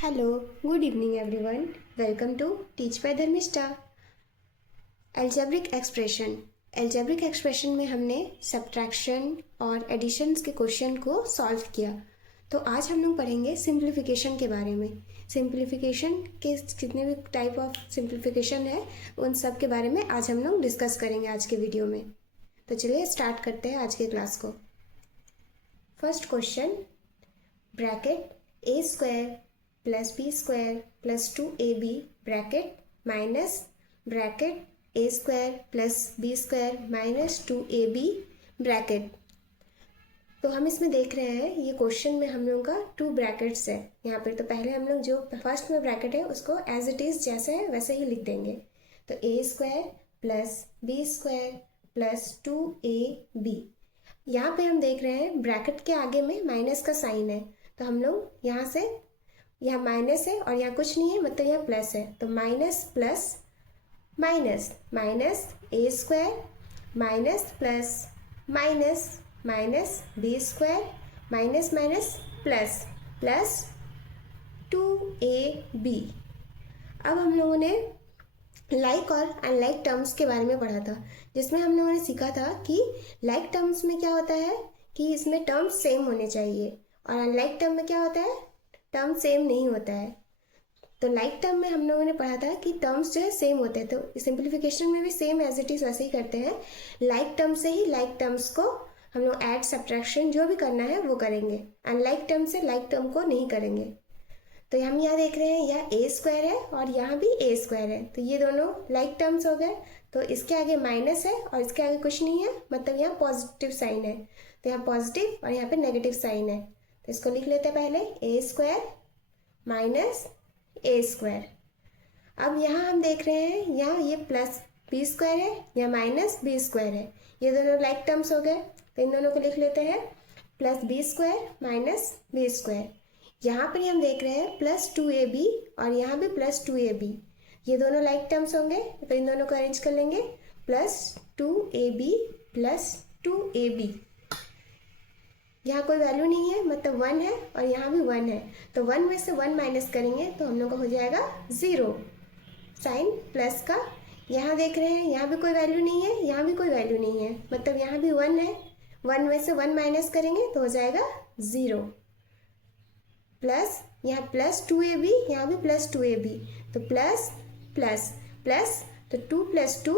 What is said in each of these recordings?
Hello, good evening everyone. Welcome to teach by Dharmishtha. Algebraic expression. Algebraic expression में हमने subtraction और editions के question को सॉल्व किया। तो आज हम लोग पढ़ेंगे सिंप्लीफिकेशन के बारे में। सिंप्लीफिकेशन के जितने भी टाइप ऑफ सिंप्लीफिकेशन है उन सब के बारे में आज हम लोग डिस्कस करेंगे आज के वीडियो में। तो चलिए स्टार्ट करते हैं आज के क्लास को। First question, bracket a square plus B square plus 2ab bracket minus bracket a square plus B square minus 2ab bracket. तो हम इसमें देख रहे हैं ये क्वेश्चन में हम लोगों का 2 ब्रैकेट्स है यहाँ पर। तो पहले हम लोग जो फर्स्ट में ब्रैकेट है उसको एज इट इज़ जैसे है वैसे ही लिख देंगे। तो a square plus B square plus 2ab। यहाँ पे हम देख रहे हैं ब्रैकेट के आगे में माइनस का साइन है, तो हम लोग यहाँ से यहाँ माइनस है और यहाँ कुछ नहीं है, मतलब यहाँ प्लस है। तो minus plus minus minus a square minus plus minus minus B square minus minus plus plus 2ab। अब हम लोगों ने लाइक और अनलाइक टर्म्स के बारे में पढ़ा था, जिसमें हम लोगों ने सीखा था कि लाइक टर्म्स में क्या होता है कि इसमें टर्म्स सेम होने चाहिए, और अनलाइक टर्म में क्या होता है टर्म सेम नहीं होता है। तो लाइक टर्म में हम लोगों ने पढ़ा था कि टर्म्स जो है सेम होते हैं, तो सिंप्लीफिकेशन में भी सेम एज इट इज़ वैसे ही करते हैं। लाइक टर्म से ही लाइक टर्म्स को हम लोग ऐड सब्ट्रैक्शन जो भी करना है वो करेंगे, अनलाइक टर्म से लाइक टर्म को नहीं करेंगे। तो हम यहाँ देख रहे हैं यहाँ ए स्क्वायर है और यहाँ भी ए स्क्वायर है, तो ये दोनों लाइक टर्म्स हो गए। तो इसके आगे माइनस है और इसके आगे कुछ नहीं है, मतलब यहाँ पॉजिटिव साइन है। तो यहाँ पॉजिटिव और यहाँ पे नेगेटिव साइन है, तो इसको लिख लेते हैं पहले ए स्क्वायर माइनस ए स्क्वायर। अब यहाँ हम देख रहे हैं यहाँ ये प्लस बी स्क्वायर है, यहाँ माइनस बी स्क्वायर है, ये दोनों लाइक टर्म्स हो गए। तो इन दोनों को लिख लेते हैं plus B square minus B square. यहाँ पर हम देख रहे हैं प्लस 2ab और यहाँ भी प्लस 2ab, ये दोनों लाइक टर्म्स होंगे, तो इन दोनों को अरेंज कर लेंगे प्लस 2ab प्लस 2ab। यहाँ कोई वैल्यू नहीं है, मतलब 1 है और यहाँ भी 1 है, तो 1 में से 1 माइनस करेंगे तो हम लोग का हो जाएगा 0 साइन प्लस का। यहाँ देख रहे हैं यहाँ भी कोई वैल्यू नहीं है, यहाँ भी कोई वैल्यू नहीं है, मतलब यहाँ भी 1 है, 1 में से 1 माइनस करेंगे तो हो जाएगा 0 प्लस यहाँ प्लस 2ab, यहाँ भी प्लस 2ab, तो प्लस प्लस प्लस, तो 2 + 2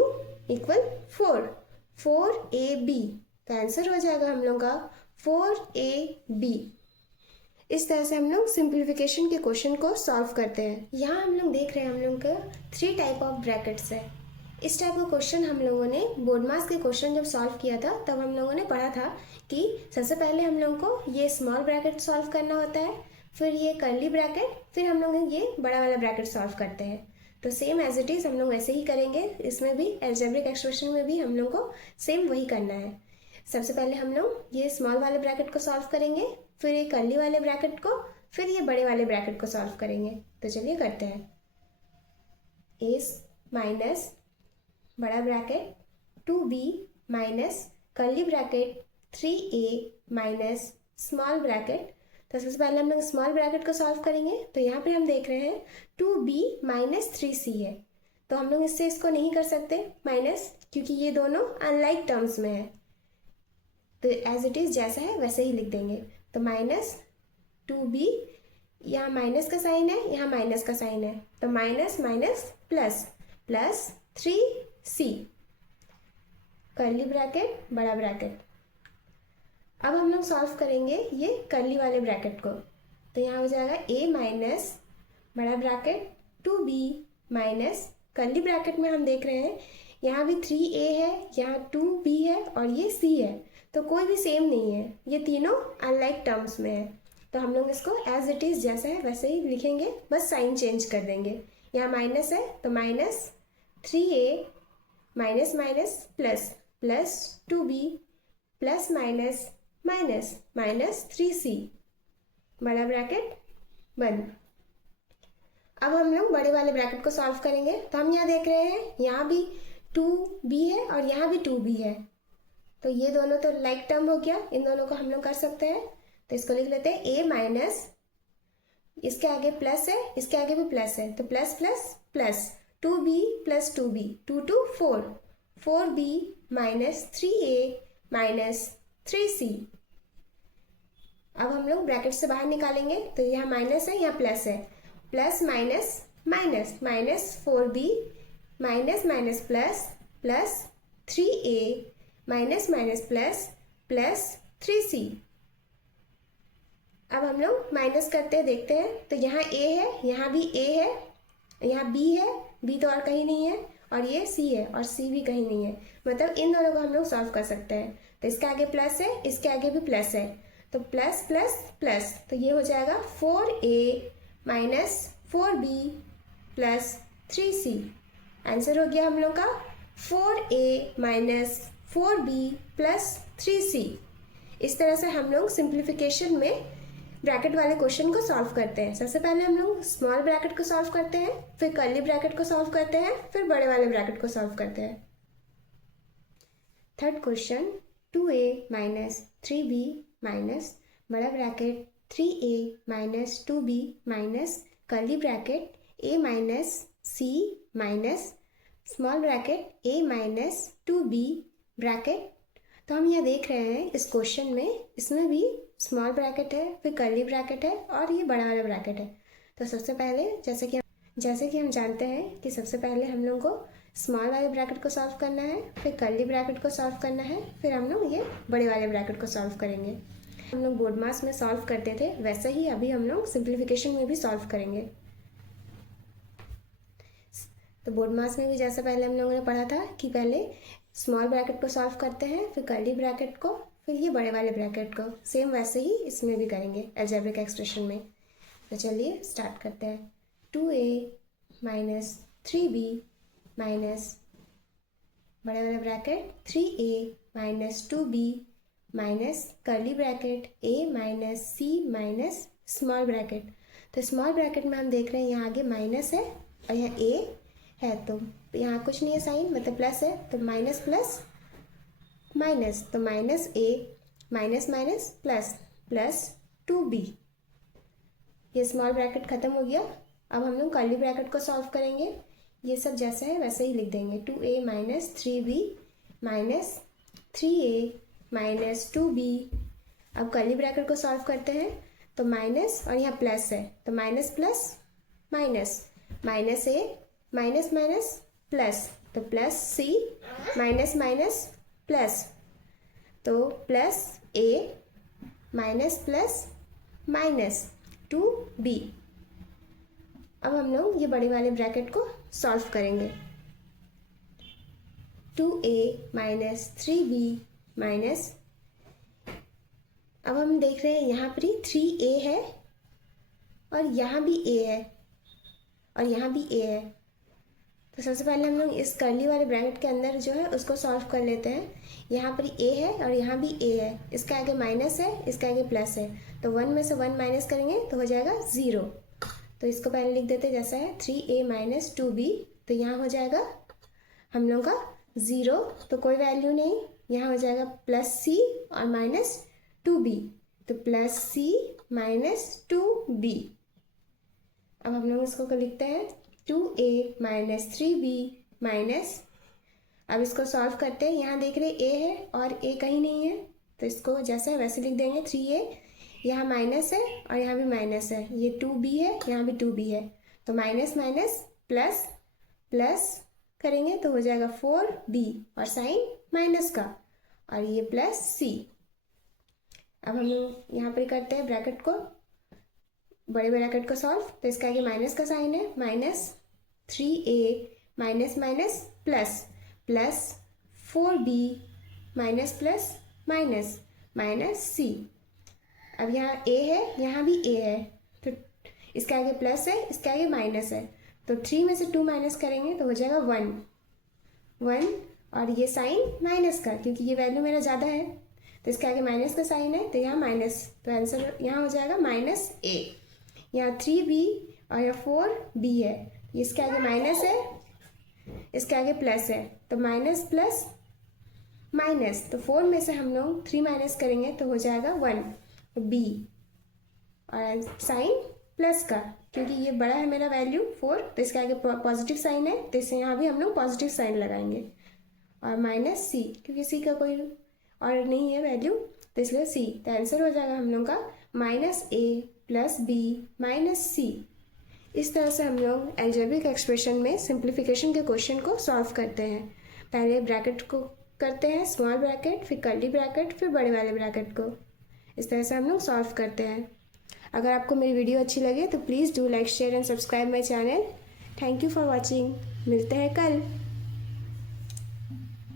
= 4ab। तो आंसर हो जाएगा हम लोग का 4ab। इस तरह से हम लोग सिंप्लीफिकेशन के क्वेश्चन को सॉल्व करते हैं। यहाँ हम लोग देख रहे हैं हम लोग का 3 टाइप ऑफ ब्रैकेट्स है। इस टाइप का क्वेश्चन हम लोगों ने बोर्ड मास के क्वेश्चन जब सॉल्व किया था तब हम लोगों ने पढ़ा था कि सबसे पहले हम लोगों को ये स्मॉल ब्रैकेट सॉल्व करना होता है, फिर ये कर्ली ब्रैकेट, फिर हम लोग ये बड़ा वाला ब्रैकेट सॉल्व करते हैं। तो सेम एज इट इज़ हम लोग वैसे ही करेंगे, इसमें भी एल्जेब्रिक एक्सप्रेशन में भी हम लोग को सेम वही करना है। सबसे पहले हम लोग ये स्मॉल वाले ब्रैकेट को सॉल्व करेंगे, फिर ये कर्ली वाले ब्रैकेट को, फिर ये बड़े वाले ब्रैकेट को सॉल्व करेंगे। तो चलिए करते हैं। ए माइनस बड़ा bracket 2b minus curly bracket 3a minus small bracket. तो सबसे पहले हम लोग स्मॉल ब्रैकेट को सॉल्व करेंगे। तो यहाँ पे हम देख रहे हैं 2b माइनस 3c है, तो हम लोग इससे इसको नहीं कर सकते माइनस, क्योंकि ये दोनों अनलाइक टर्म्स में है। तो एज इट इज़ जैसा है वैसे ही लिख देंगे। तो माइनस 2b, यहाँ माइनस का साइन है, यहाँ माइनस का साइन है, तो minus minus plus plus 3c curly bracket बड़ा ब्रैकेट। अब हम लोग सॉल्व करेंगे ये कर्ली वाले ब्रैकेट को। तो यहाँ हो जाएगा a माइनस बड़ा bracket 2b minus curly bracket में हम देख रहे हैं यहाँ भी 3a है, यहाँ 2b है और ये c है, तो कोई भी सेम नहीं है, ये तीनों अनलाइक टर्म्स में है। तो हम लोग इसको एज इट इज़ जैसा है वैसे ही लिखेंगे, बस साइन चेंज कर देंगे। यहाँ माइनस है तो minus 3a minus minus plus plus 2b plus minus minus minus 3c बड़ा ब्रैकेट बंद। अब हम लोग बड़े वाले ब्रैकेट को सॉल्व करेंगे। तो हम यहाँ देख रहे हैं यहाँ भी 2b है और यहाँ भी 2b है, तो ये दोनों तो लाइक टर्म हो गया, इन दोनों को हम लोग कर सकते हैं। तो इसको लिख लेते हैं a माइनस इसके आगे प्लस है, इसके आगे भी प्लस है, तो plus plus plus 2b plus 2b, 2 2 4, 4b minus 3a minus 3c। अब हम लोग ब्रैकेट से बाहर निकालेंगे, तो यहाँ माइनस है, यहाँ प्लस है, plus minus minus, minus 4b minus minus plus plus 3a minus minus plus plus 3c। अब हम लोग माइनस करते हैं, देखते हैं, तो यहाँ a है, यहाँ भी a है, यहाँ b है, b तो और कहीं नहीं है, और ये c है और c भी कहीं नहीं है, मतलब इन दोनों को हम लोग सॉल्व कर सकते हैं। तो इसके आगे प्लस है, इसके आगे भी प्लस है, तो प्लस प्लस प्लस, तो ये हो जाएगा 4a minus 4b plus 3c। Answer हो गया हम लोग का 4a minus 4b plus 3c। इस तरह से हम लोग सिंप्लीफिकेशन में ब्रैकेट वाले क्वेश्चन को सॉल्व करते हैं। सबसे पहले हम लोग स्मॉल ब्रैकेट को सॉल्व करते हैं, फिर कर्ली ब्रैकेट को सॉल्व करते हैं, फिर बड़े वाले ब्रैकेट को सॉल्व करते हैं। Third question, 2a minus 3b minus बड़ा bracket 3a minus 2b minus curly bracket a minus c minus small bracket a minus 2b bracket. तो हम यहाँ देख रहे हैं इस क्वेश्चन में, इसमें भी स्मॉल ब्रैकेट है, फिर कर्ली ब्रैकेट है और ये बड़ा वाला ब्रैकेट है। तो सबसे पहले जैसे कि हम जानते हैं कि सबसे पहले हम लोग को स्मॉल वाले ब्रैकेट को सॉल्व करना है, फिर कर्ली ब्रैकेट को सॉल्व करना है, फिर हम लोग ये बड़े वाले ब्रैकेट को सॉल्व करेंगे। हम लोग बोर्ड मास में सॉल्व करते थे, वैसे ही अभी हम लोग सिंप्लीफिकेशन में भी सॉल्व करेंगे। तो बोर्ड मास में भी जैसे पहले हम लोगों ने पढ़ा था कि पहले स्मॉल ब्रैकेट को सॉल्व करते हैं, फिर कर्ली ब्रैकेट को, फिर ये बड़े वाले ब्रैकेट को, सेम वैसे ही इसमें भी करेंगे अलजेब्रिक एक्सप्रेशन में। तो चलिए स्टार्ट करते हैं। 2a माइनस 3b माइनस बड़े वाले bracket 3a minus 2b minus curly bracket a minus c minus small bracket. तो स्मॉल ब्रैकेट में हम देख रहे हैं यहाँ आगे माइनस है और यहाँ a है, तो यहाँ कुछ नहीं है साइन, मतलब प्लस है, तो माइनस प्लस माइनस, तो minus a minus minus plus plus 2b। ये स्मॉल ब्रैकेट खत्म हो गया। अब हम लोग कर्ली ब्रैकेट को सॉल्व करेंगे, ये सब जैसा है वैसे ही लिख देंगे। 2a minus 3b minus 3a minus 2b। अब कर्ली ब्रैकेट को सॉल्व करते हैं, तो माइनस और यहाँ प्लस है, तो minus plus minus, minus a minus minus plus, तो plus c minus minus plus, तो plus a minus plus minus 2b। अब हम लोग ये बड़े वाले ब्रैकेट को सॉल्व करेंगे। 2a माइनस 3b माइनस, अब हम देख रहे हैं यहाँ पर ही 3a है और यहाँ भी a है और यहाँ भी a है। तो सबसे पहले हम लोग इस कर्ली वाले ब्रैकेट के अंदर जो है उसको सॉल्व कर लेते हैं। यहाँ पर a है और यहाँ भी a है, इसके आगे माइनस है, इसके आगे प्लस है, तो 1 में से 1 माइनस करेंगे तो हो जाएगा 0। तो इसको पहले लिख देते जैसा है 3a माइनस 2b, तो यहाँ हो जाएगा हम लोग का 0, तो कोई वैल्यू नहीं, यहाँ हो जाएगा प्लस c और माइनस 2b, तो प्लस c माइनस 2b। अब हम लोग इसको लिखते हैं 2a माइनस 3b माइनस, अब इसको सॉल्व करते हैं। यहाँ देख रहे a है और a कहीं नहीं है, तो इसको जैसे है वैसे लिख देंगे। 3a, यहाँ माइनस है और यहाँ भी माइनस है, ये 2b है, यहाँ भी 2b है, तो माइनस माइनस प्लस प्लस करेंगे तो हो जाएगा 4b और साइन माइनस का, और ये प्लस c। अब हम यहाँ पर करते हैं ब्रैकेट को, बड़े ब्रैकेट को सॉल्व, तो इसके आगे माइनस का साइन है, minus 3a minus minus plus plus 4b minus plus minus minus c। अब यहाँ a है, यहाँ भी a है, तो इसके आगे प्लस है, इसके आगे माइनस है, तो 3 में से 2 माइनस करेंगे तो हो जाएगा 1 और ये साइन माइनस का, क्योंकि ये वैल्यू मेरा ज़्यादा है, तो इसके आगे माइनस का साइन है, तो यहाँ माइनस, तो आंसर यहाँ हो जाएगा माइनस a। यहाँ 3b और यहाँ 4b है, इसके आगे माइनस है, इसके आगे प्लस है, तो माइनस प्लस माइनस, तो 4 में से हम लोग 3 माइनस करेंगे तो हो जाएगा 1, b और साइन प्लस का, क्योंकि ये बड़ा है मेरा वैल्यू 4, तो इसके आगे पॉजिटिव साइन है, तो इससे यहाँ भी हम लोग पॉजिटिव साइन लगाएंगे। और माइनस सी, क्योंकि सी का कोई और नहीं है वैल्यू, तो इसलिए सी। तो आंसर हो जाएगा हम लोग का -a+b-c। इस तरह से हम लोग अलजेब्रिक एक्सप्रेशन में सिंप्लीफिकेशन के क्वेश्चन को सॉल्व करते हैं। पहले ब्रैकेट को करते हैं, स्मॉल ब्रैकेट, फिर कर्ली ब्रैकेट, फिर बड़े वाले ब्रैकेट को। इस तरह से हम लोग सॉल्व करते हैं। अगर आपको मेरी वीडियो अच्छी लगे तो please do like, share and subscribe my channel. Thank you for watching. मिलते हैं कल।